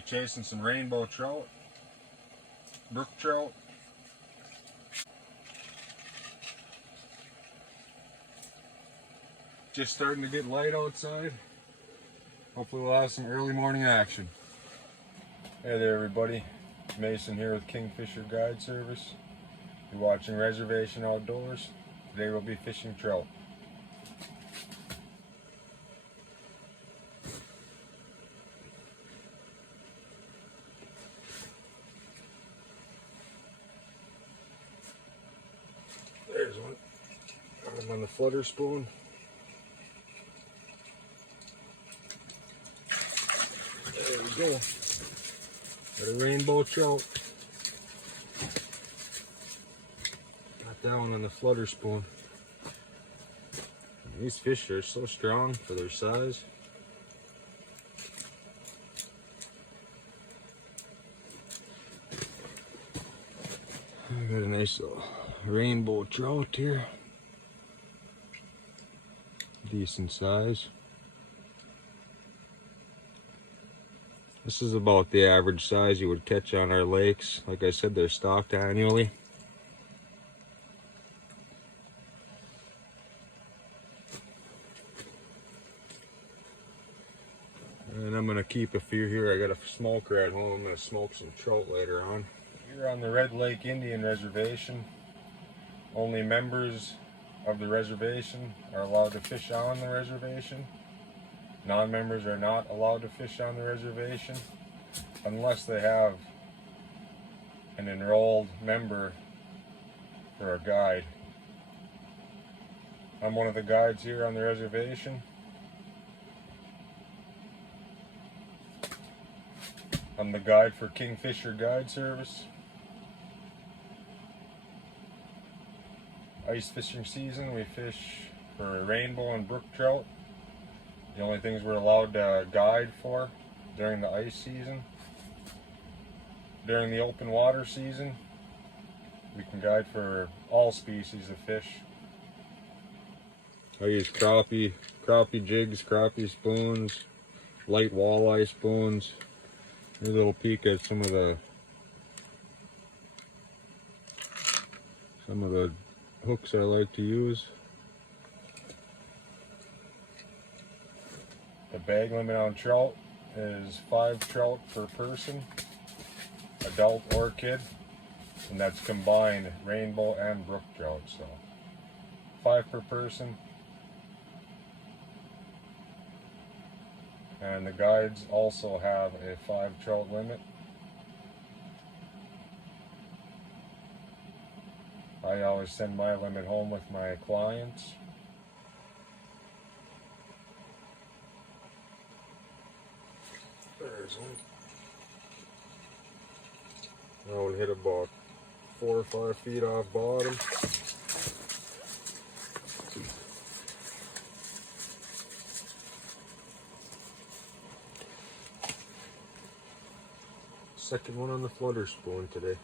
be chasing some rainbow trout, brook trout. Just starting to get light outside. Hopefully we'll have some early morning action. Hey there everybody, Mason here with Kingfisher Guide Service. You're watching Reservation Outdoors. Today we'll be fishing trout. There's one. I'm on the flutter spoon. There we go. Got a rainbow trout. Got that one on the flutter spoon. These fish are so strong for their size. I got a nice little rainbow trout here. Decent size. This is about the average size you would catch on our lakes. Like I said, they're stocked annually. And I'm gonna keep a few here. I got a smoker at home. I'm gonna smoke some trout later on. Here on the Red Lake Indian Reservation, only members of the reservation are allowed to fish on the reservation. Non-members are not allowed to fish on the reservation unless they have an enrolled member for a guide. I'm one of the guides here on the reservation. I'm the guide for Kingfisher Guide Service. Ice fishing season, we fish for rainbow and brook trout. The only things we're allowed to guide for during the ice season. During the open water season, we can guide for all species of fish. I use crappie jigs, crappie spoons, light walleye spoons. Here's a little peek at some of the hooks I like to use. The bag limit on trout is 5 trout per person, adult or kid, and that's combined rainbow and brook trout. So 5 per person. And the guides also have a 5 trout limit. I always send my limit home with my clients. There's one. That one hit about 4 or 5 feet off bottom. Second one on the flutter spoon today.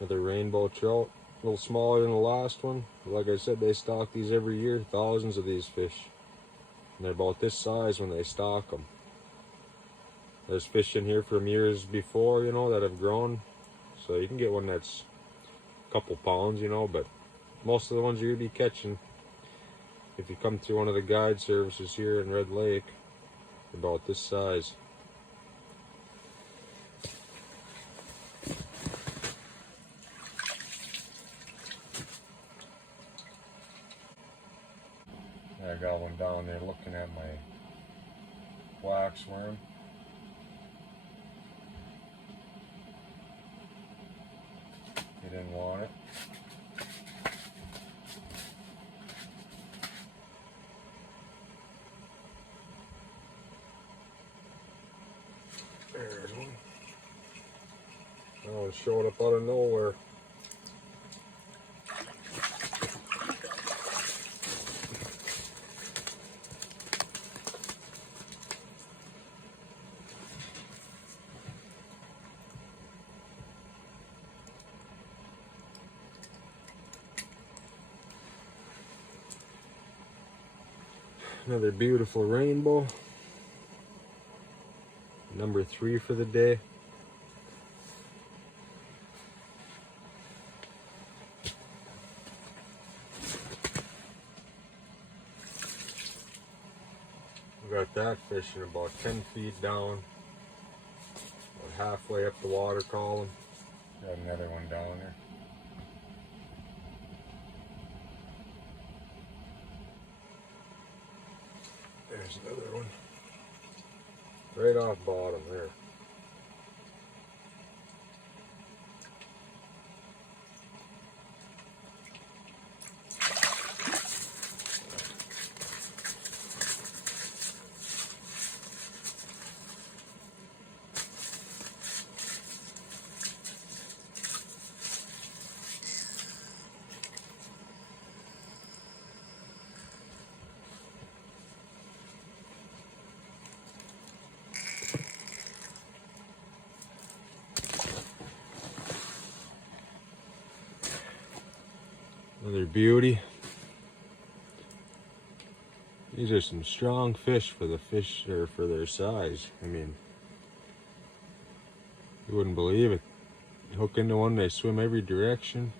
Another rainbow trout, a little smaller than the last one. Like I said, they stock these every year, thousands of these fish. And they're about this size when they stock them. There's fish in here from years before, you know, that have grown. So you can get one that's a couple pounds, you know, but most of the ones you'll be catching, if you come through one of the guide services here in Red Lake, about this size. I got one down there looking at my wax worm. He didn't want it. There's one. That one showed up out of nowhere. Another beautiful rainbow. Number 3 for the day. We got that fishing about 10 feet down, about halfway up the water column. Got another one down there. There's another one. Right off bottom there. Another beauty. These are some strong fish for the fish, or for their size. I mean, you wouldn't believe it. You hook into one, they swim every direction.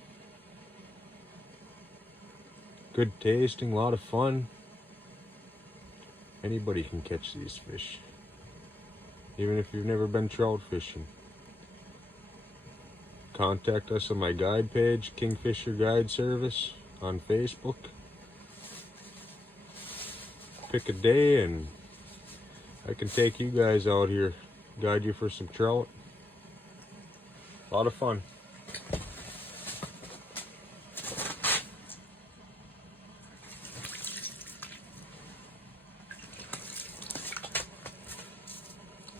Good tasting, a lot of fun. Anybody can catch these fish, even if you've never been trout fishing. Contact us on my guide page, Kingfisher Guide Service, on Facebook. Pick a day and I can take you guys out here, guide you for some trout. A lot of fun.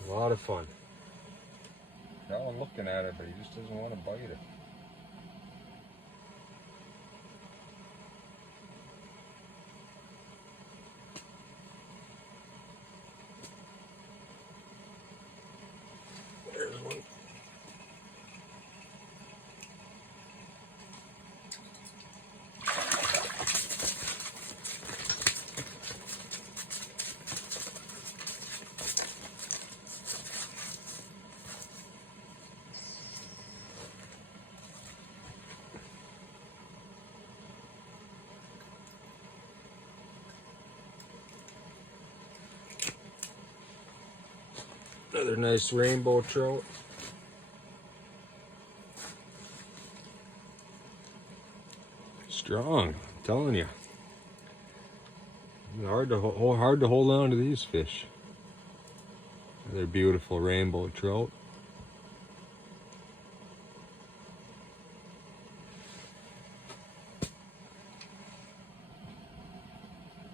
A lot of fun. Now I'm looking at it, but he just doesn't want to bite it. There's one. Another nice rainbow trout. Strong, I'm telling you. Hard to hold on to these fish. Another beautiful rainbow trout.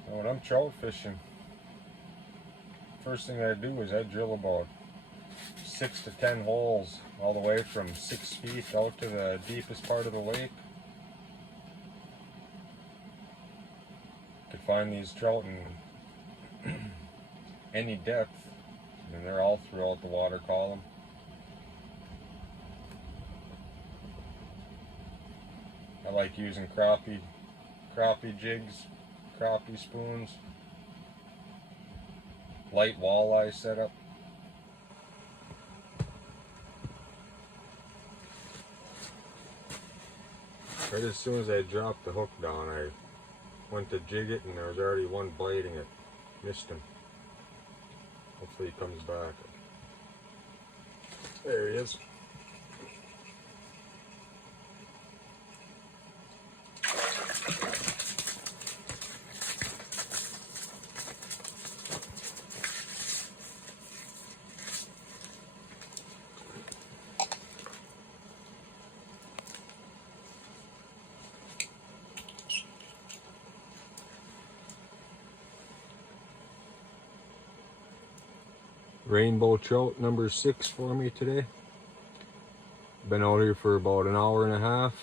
Now when I'm trout fishing, first thing I do is I drill about 6 to 10 holes all the way from 6 feet out to the deepest part of the lake. You can find these trout in any depth, and they're all throughout the water column. I like using crappie jigs, crappie spoons, light walleye setup. Right as soon as I dropped the hook down, I went to jig it and there was already one biting it. Missed him. Hopefully he comes back. There he is. Rainbow trout number 6 for me today. Been out here for about an hour and a half.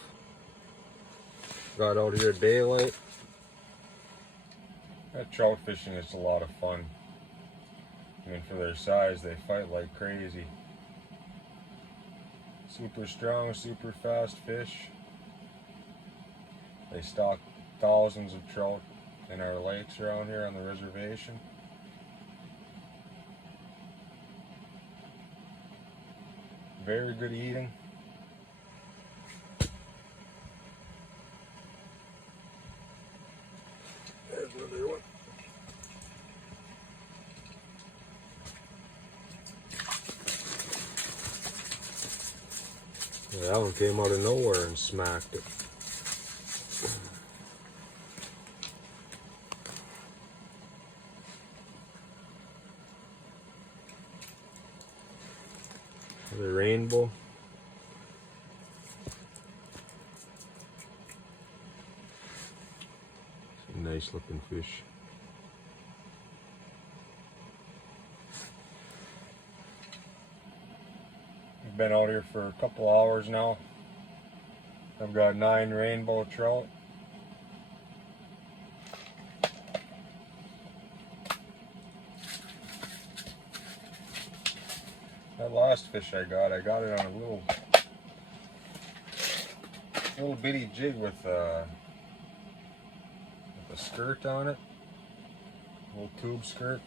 Got out here at daylight. That trout fishing is a lot of fun. I mean, for their size, they fight like crazy. Super strong, super fast fish. They stock thousands of trout in our lakes around here on the reservation. Very good eating. There's another one. Yeah, that one came out of nowhere and smacked it. The rainbow. It's a nice looking fish. We've been out here for a couple hours now. I've got 9 rainbow trout. That last fish I got it on a little bitty jig with a skirt on it, a little tube skirt,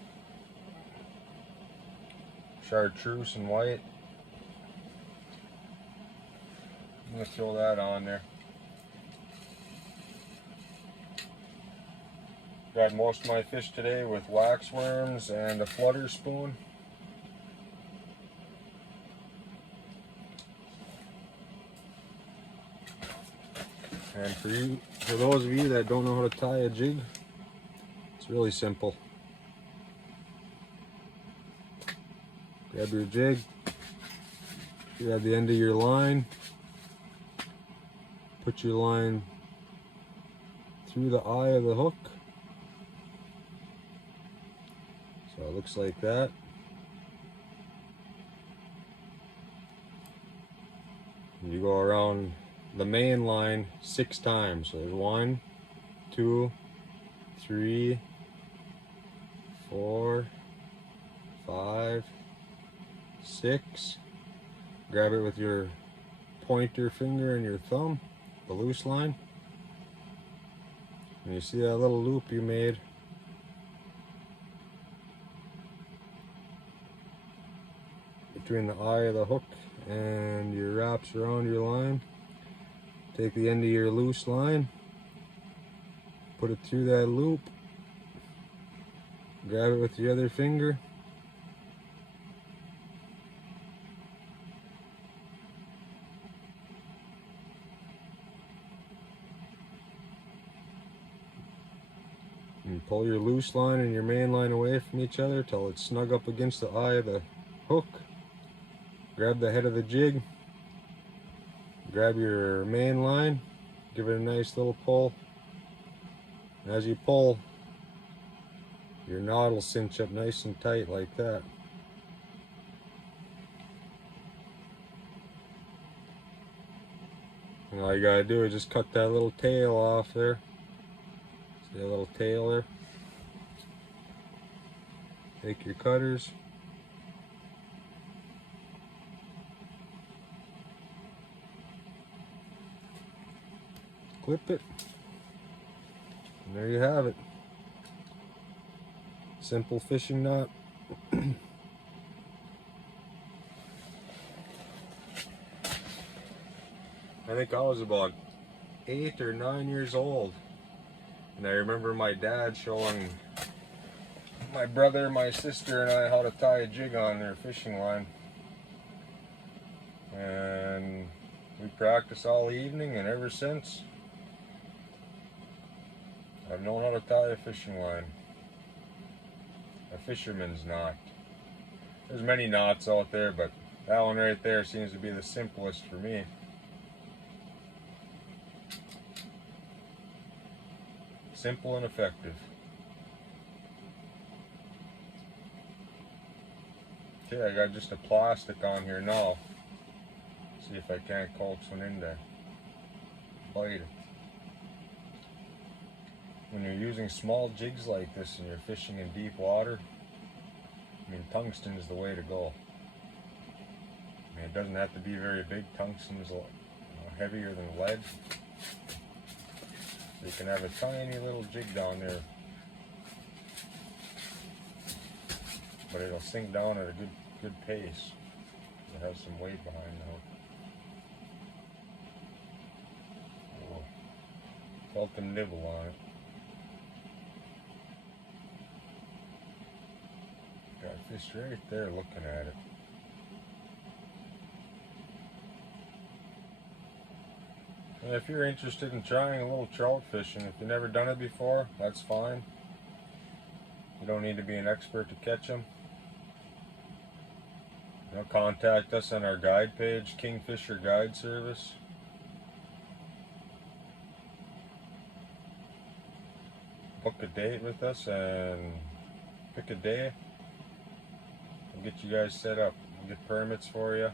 chartreuse and white. I'm gonna throw that on there. Got most of my fish today with wax worms and a flutter spoon. And for those of you that don't know how to tie a jig, it's really simple. Grab your jig, grab the end of your line, put your line through the eye of the hook. So it looks like that. And you go around the main line 6 times. So there's 1, 2, 3, 4, 5, 6. Grab it with your pointer finger and your thumb, the loose line. And you see that little loop you made? Between the eye of the hook and your wraps around your line. Take the end of your loose line, put it through that loop, grab it with your other finger, and pull your loose line and your main line away from each other till it's snug up against the eye of the hook. Grab the head of the jig. Grab your main line, give it a nice little pull. And as you pull, your knot will cinch up nice and tight like that. And all you gotta do is just cut that little tail off there. See that little tail there? Take your cutters. Clip it, and there you have it. Simple fishing knot. I think I was about 8 or 9 years old, and I remember my dad showing my brother, my sister, and I how to tie a jig on their fishing line. And we practiced all evening, and ever since I've known how to tie a fishing line. A fisherman's knot. There's many knots out there, but that one right there seems to be the simplest for me. Simple and effective. Okay, I got just a plastic on here now. See if I can't coax one in there. Bite it. When you're using small jigs like this and you're fishing in deep water, I mean, tungsten is the way to go. I mean, it doesn't have to be very big. Tungsten is heavier than lead. So you can have a tiny little jig down there but it'll sink down at a good pace. It has some weight behind the hook. Oh, felt them nibble on it. Got a fish right there looking at it. And if you're interested in trying a little trout fishing, if you've never done it before, that's fine. You don't need to be an expert to catch them. You know, contact us on our guide page, Kingfisher Guide Service. Book a date with us and pick a day. We'll get you guys set up. We'll get permits for you.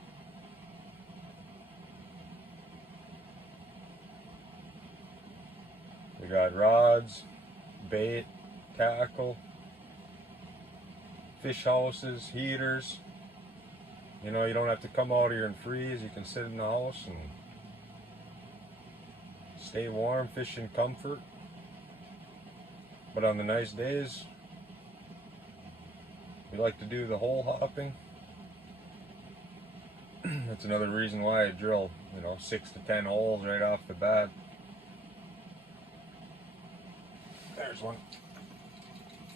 We got rods, bait, tackle, fish houses, heaters. You know, you don't have to come out here and freeze. You can sit in the house and stay warm, fish in comfort. But on the nice days, we like to do the hole hopping. That's another reason why I drill, 6 to 10 holes right off the bat. There's one.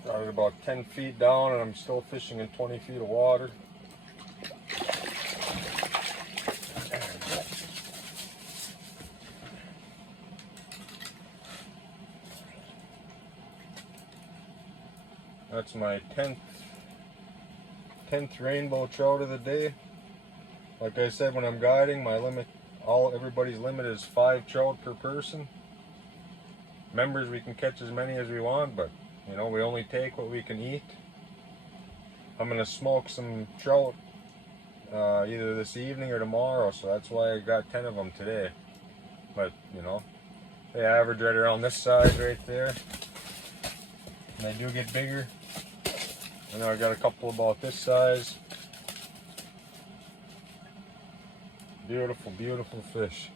Got it about 10 feet down and I'm still fishing in 20 feet of water. That's my 10th rainbow trout of the day. Like I said, when I'm guiding, my limit, everybody's limit is 5 trout per person. Members, we can catch as many as we want, but we only take what we can eat. I'm gonna smoke some trout either this evening or tomorrow, so that's why I got 10 of them today. But they average right around this size right there, and they do get bigger. And I got a couple about this size. Beautiful, beautiful fish.